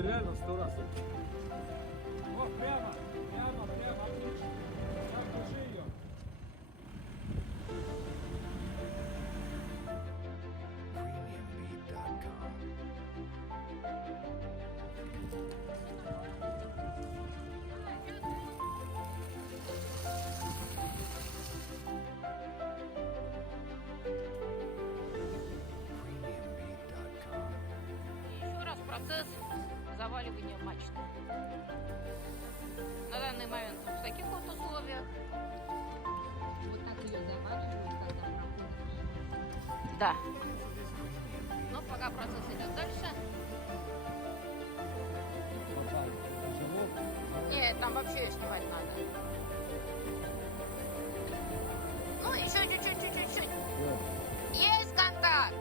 Это реально 100 раз. Вот, прямо, отлично. Так, держи ее. Premiumbeat.com. Premiumbeat.com. Еще раз процесс заваливания мачты. На данный момент в таких вот условиях. Вот так ее заваривают, когда проходишь. Да. Но пока процесс идет дальше. Нет, там вообще ее снимать надо. Ну, еще чуть-чуть. Есть контакт!